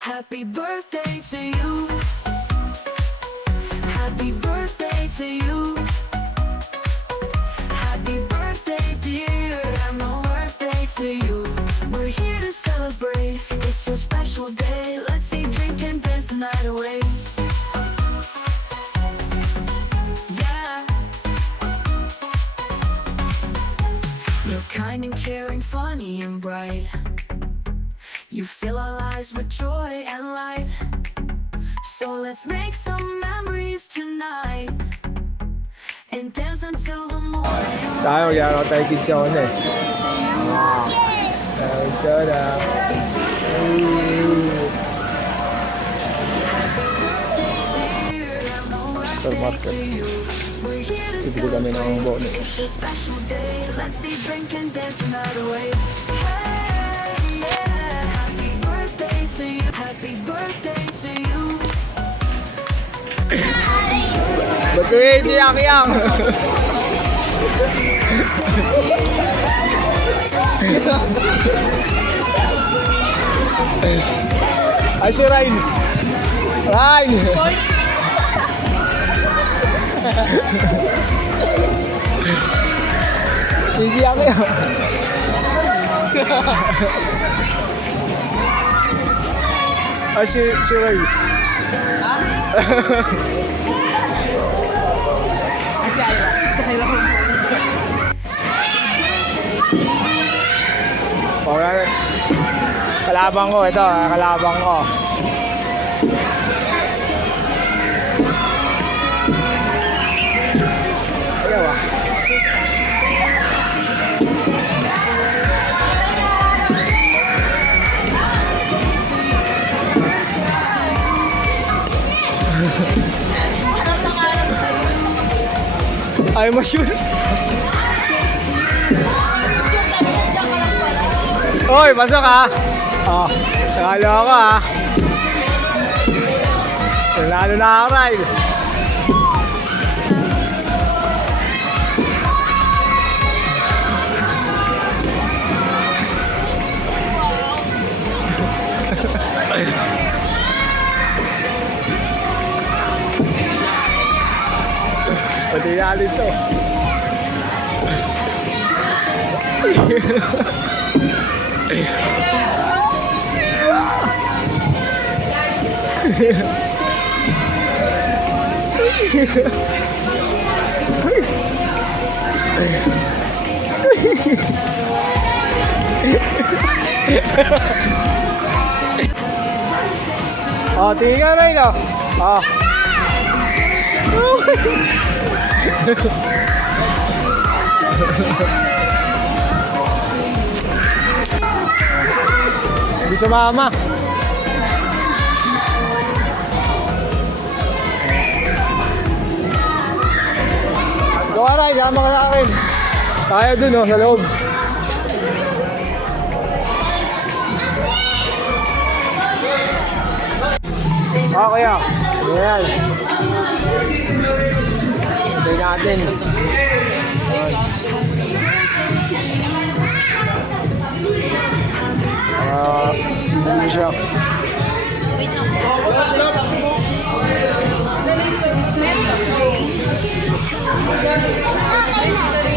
Happy birthday to you. Happy birthday to you. Happy birthday, dear. And no birthday to you. We're here to celebrate. It's your special day. Let's see, drink and dance the night away. Yeah. You're kind and caring, funny and bright. You fill our lives with joy and light. So let's make some memories tonight and dance until the morning. Tayo maglaro tayo kitson eh. Tayo kitson ah. Supermarket. Bibili kami ng bonus. Let's see, drink and dance the night away. Hey, yeah. Happy birthday to you. Happy birthday to you. Ba't yung yang-yang? Ay si Ryan. Ryan. Gigi yang-yang. Ay si Ryan. Okay. Kalabang ko ito, kalabang ko. Ayaw ah. Ayaw mo sure. Hoy, pasok ha. Oh, nakalo ako ha. Nanalo na ako, Ryle. Pati natin to. Oh, tingin ka rin oh. Oh. Hindi sumama. Gawa rin, sama ka sa akin. Tayo dun oh, sa loob. Okay ah. Ayan. Ito natin. Ano siya?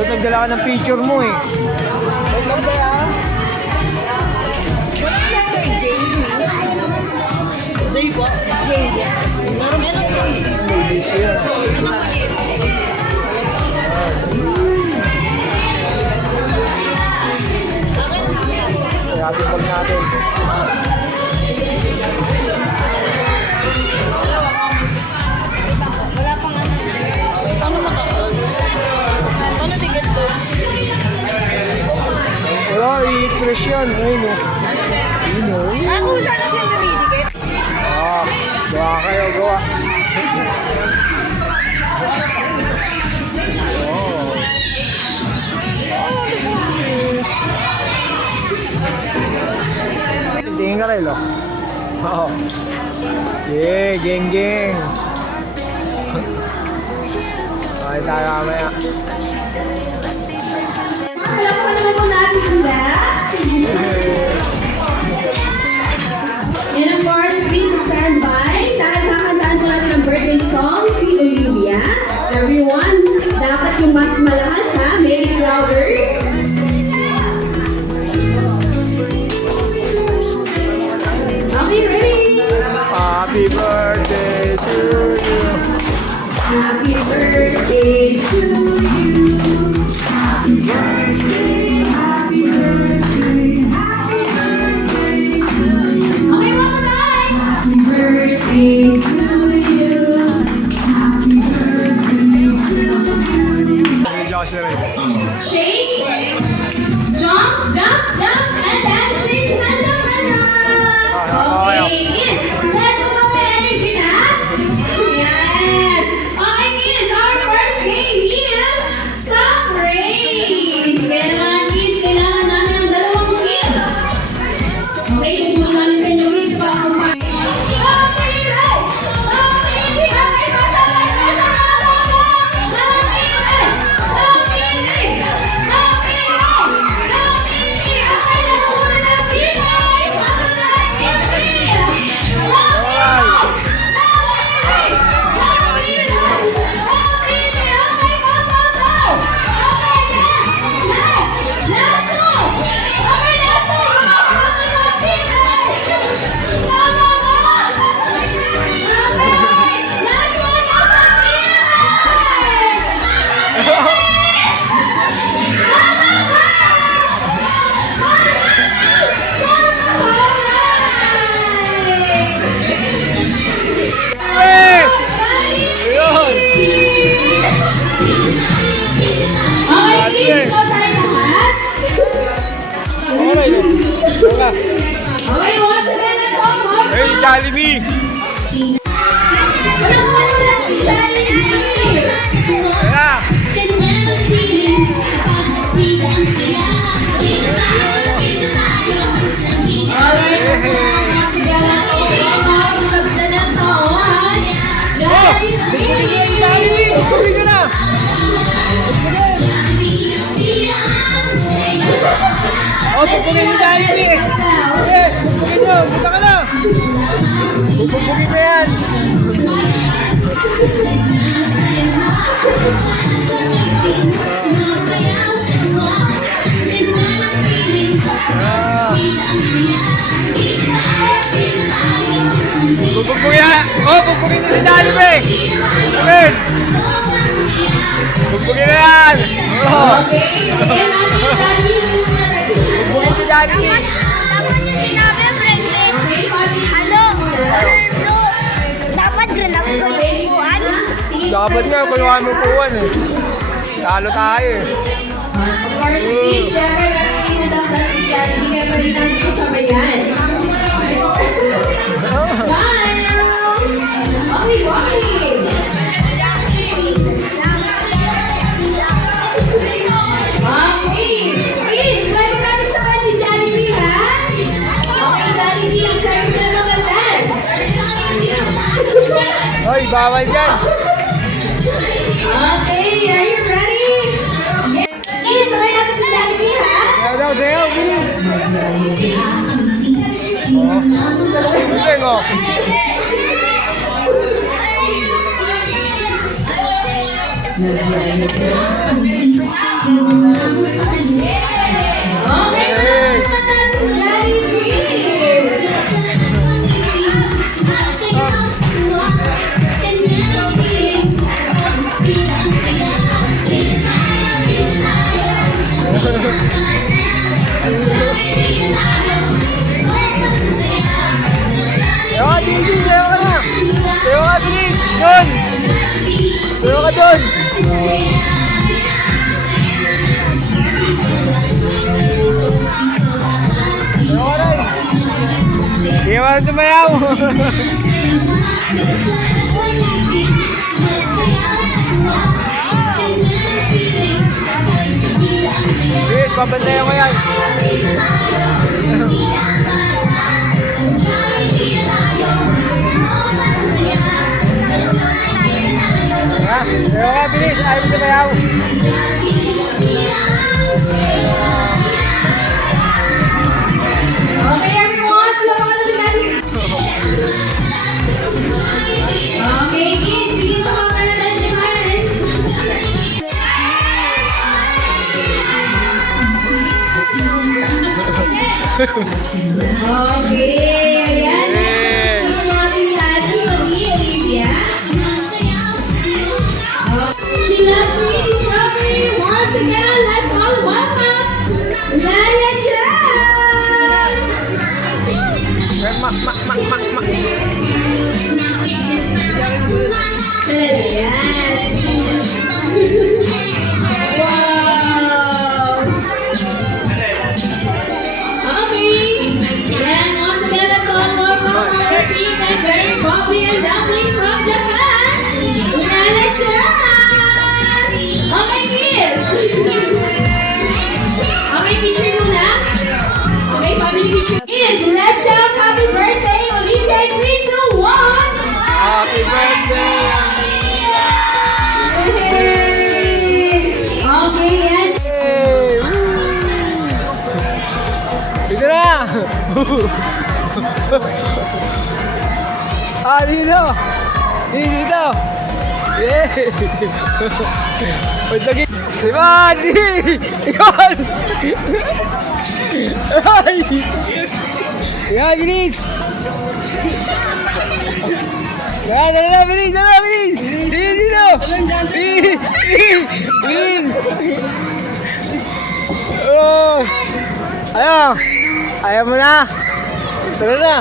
Ba't nagdala ka ng picture mo eh? Wait lang ba yan? Jay po? Jay. May siya. Happy pag natin. Wala pang ano. Ano ticket to? Wala, i-press yan. Ayun o. Ayun o. Ako sana siya dumidikit. Ah, gawa kayo, gawa. Oh. Tingin ka rin, oh. Oo. Yeah, geng-geng. Okay, tayo mamaya. Alam ko naman po natin sila. And of course, Yeah? Everyone, dapat yung mas malakas ha. Make it louder. Okay, ready? Happy birthday to you. Happy birthday to you. Happy birthday, happy birthday, happy birthday to you. Okay, one more time. Happy birthday to you. Happy birthday to you. Medyo kasi rin. Shake, jump, jump, jump, and then shake, and jump, and jump. Okay, kids, let's go energy na. Yes. Okay, kids, our first game is some race. Kaya naman, kids, kailangan namin ang dalawang game. Okay, tutulungan namin sa inyo, kids, para kumain. Okay, right. Okay, okay, pasaway, pasaway, Hey! Ayun! Okay, kids, go tayo lahat. Okay. Wala. Okay, once again, let's all go. Hey, Jollibee! Wala. Jollibee! Tubig ka na! Oh, pupugin mo Jollibee! Yes! Pupugin nyo! Punta ka na! Pupugin mo yan! Pupugin yan! Oh, pupugin nyo si Jollibee! Pupugin! Pupugin na yan! Oh! Pupugin si Jollibee! Dapat rin ako kuluan. Dapat nga, kulungan mo puwan eh. Talo tayo eh. First kids, syempre, kami nadasal si Jollibee, kaya pwede natin po sabayan. Bye! Okay, okay! Okay, kids, pwede natin sabay si Jollibee, ha? Okay, Jollibee, excited ka na mag-dance. Hoy, bawal yan! Okay, are you ready? Yes. Kids, sabay natin si Jollibee, ha? Sayaw daw, sayaw! Bilis! Oh. Biling oh! Okay, Hey! si Jollibee. Sayaw ka, Didi! Sayaw ka na! Sayaw ka, bilis! Doon! Sayaw ka doon! Sayaw ka na! Hindi ka man tumayaw! Bilis, pabantayan ko yan! Ha? Sayaw ka, bilis! Ayaw mo tumayaw! Okay, everyone, tulungan natin natin. Okay, kids, sige sa mga parents, smile. Okay, ayan. Yes. Ang ating hati, Olivia. She loves me, discovery. Once again, let's all welcome Lala Chan. Ayan. Wow. Okay. And once again, let's all welcome our pink and very coffee and dumpling from Japan. Lala Chan. Okay, kids. Okay, picture muna. Okay, family picture. Kids, let's shout happy birthday, Olivia, in 3, 2, 1. Happy birthday! Okay, yes. Hey! Dito na! Dito! Dito! Yeah! Pagdagi! Ivan! Ivan! Ay! Yan, bilis! Yan, dala na, bilis! Dala na, bilis! Bilis dito! Bilis! Bilis! Oh! Ayaw! Ayaw mo na! Tara na!